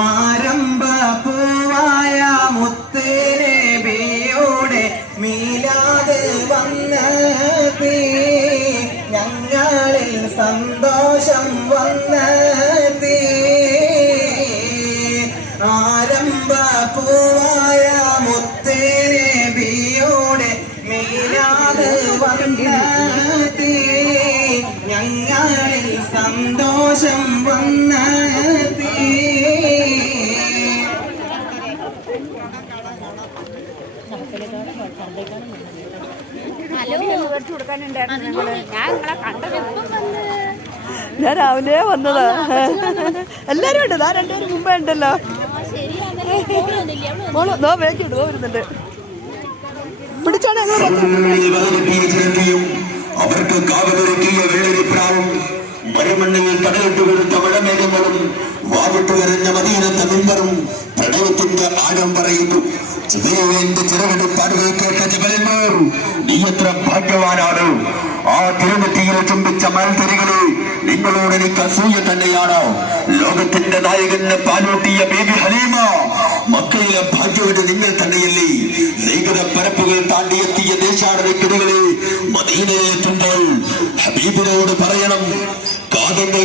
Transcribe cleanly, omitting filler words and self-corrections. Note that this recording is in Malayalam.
ആരംഭ പൂവായ മുത്തുനബിയുടെ മീലാദ് വന്നെത്തി ഞങ്ങളിൽ സന്തോഷം വന്നെത്തി ആരംഭ പൂവായ മുത്തുനബിയുടെ മീലാദ് വന്നെത്തി ഞങ്ങളിൽ സന്തോഷം വന്നെത്തി ഞാൻ രാവിലെ വന്നതാ. എല്ലാരും ഉണ്ട്. ഞാൻ രണ്ടുപേരും മുമ്പേ ഉണ്ടല്ലോ. മോള് ദോ വേക്കിട്ട് വരുന്നുണ്ട്. പിടിച്ചാണ് അവർക്ക് കാവലൊരുക്കിയ വെള്ളരിപ്രാവും മരുമണ്ണിൽ തടയിട്ട് കൊടുത്ത മഴമേഘങ്ങളും വാവിട്ട് കരഞ്ഞ മദീനത്തെ മിമ്പറും പ്രണയത്തിന്റെ ആഴം പറയുന്നു. എന്റെ ചിറകടി പാടുകൾ കേട്ട ജബലന്മാർ, നീ എത്ര ഭാഗ്യവാനാണ്. ആ തിരുനെറ്റിയിൽ ചുംബിച്ച മൽത്തരികളെ, നിങ്ങളോട് എനിക്ക് അസൂയ തന്നെയാണ്. ലോകത്തിന്റെ നായകന് പാലൂട്ടിയ ബേബി ഹലീമ, മക്കയിലെ ഭാഗ്യവന് നിങ്ങൾ തന്നെയല്ലേ. ലൈംഗിക പരപ്പുകൾ താണ്ടിയെത്തിയ ദേശാടനക്കിടകളെ മദീനയിലെത്തുമ്പോൾ ഹബീബിനോട് പറയണം, കാതങ്ങൾക്ക്